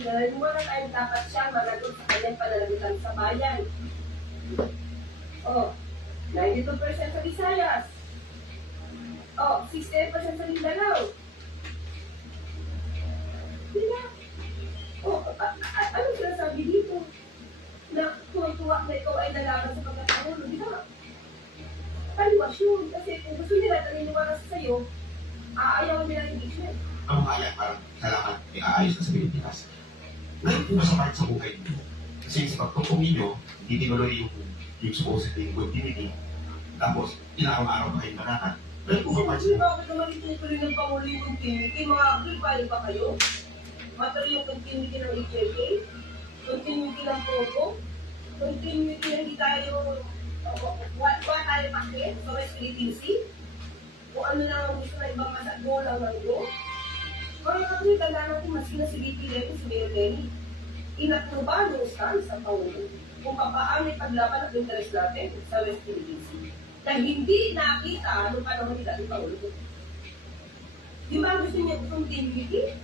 naniniwala tayo dapat siya managot sa kanyang pananagutan sa bayan. Oh, 92% sa Visayas. Oh, 68% sa Mindanao. Diba? Oh, ano sinasabi dito? Na tuwa na ikaw ay nalaman sa pagkakaroon, di ba? Kaliwas yun. Kasi kung gusto nila naniniwala sa sayo, aayawan nila ng impeachment. Ang mga yan, parang kailangan i-aayos na sa Pilipinas. Ngayon po sa part sa buhay niyo. Kasi sa pagtutong ninyo, hindi tinuloy yung supposedly continuity. Tapos, ilang araw pa kayong nakakad. Ngayon po sa part sa buhay. Bakit naman itutuloy ng Pangulo yung continuity? Mga agribali ba kayo? Matuloy yung continuity ng HLK? Continuity ng POGO? Continuity na hindi tayo wala tayo pakit sa West Philippine Sea? Kung ano lang ang gusto na ibang masat, go lang ng go? Mga kapatid, tanda natin mas na si VP Levy, si Mayor Lenny. Inaprubahan yung stance sa Pangulo kung paano ipaglaban ang interest natin sa West Philippine Sea. Dahil hindi nakita anong panahon nila ng Pangulo. Di ba gusto niya continuity?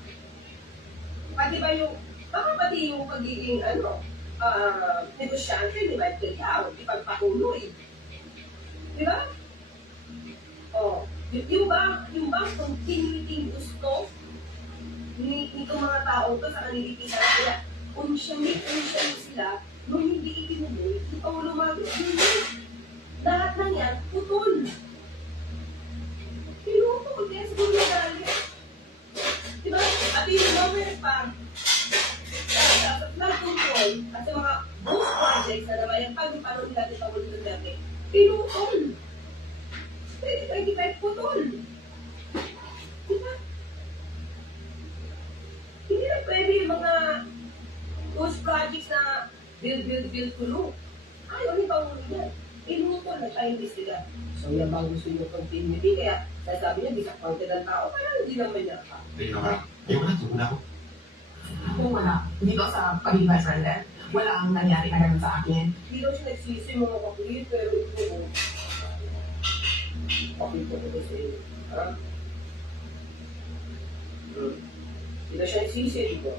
Pati ba yung, baka pati yung pagiging, negosyante, di ba, ipagpakuloy. Di ba? Oh, yung ba continuity gusto nitong mga tao to sa kanilipisan sila, may unsya sila, nung hindi ikinuloy, ikaw lumagos, hindi. Lahat ng yan, putol. Pinutol, kaya sa mga galit. Diba? At yung moment pa, nag-control at sa mga ghost projects na naman yung pag-ipanon natin sa ulit natin, pinutol. 2025 putol. Diba? Hindi na pwede yung mga ghost projects na build, tulong. Ayaw ni Pangulo yan. Pinutol na siya imbestiga. So yan bang gusto nyo continuity? Kaya sasabi niya, disappointed ang tao, parang hindi naman niya ka. Ayun na parang, ayun na, tugon ako. Kung wala, dito sa pagiging vice president, wala ang nangyari ka naman sa akin. Hindi daw siya nagsisi mga kapatid, pero ito mo. Kapatid ko kasi, hindi na siya nagsisi, diba?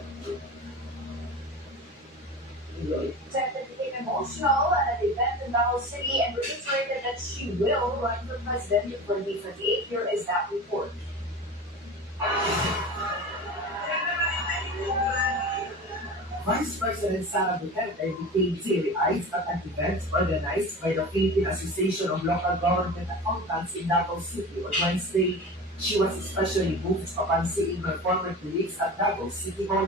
Secretary became emotional at an event in Davao City and reiterated that she will run for president in 2028. Here is that report. Vice President Sara Duterte became teary-eyed at an event organized by the Philippine Association of Local Government Accountants in Davao City on Wednesday. She was especially moved upon seeing her former colleagues at Davao City Hall.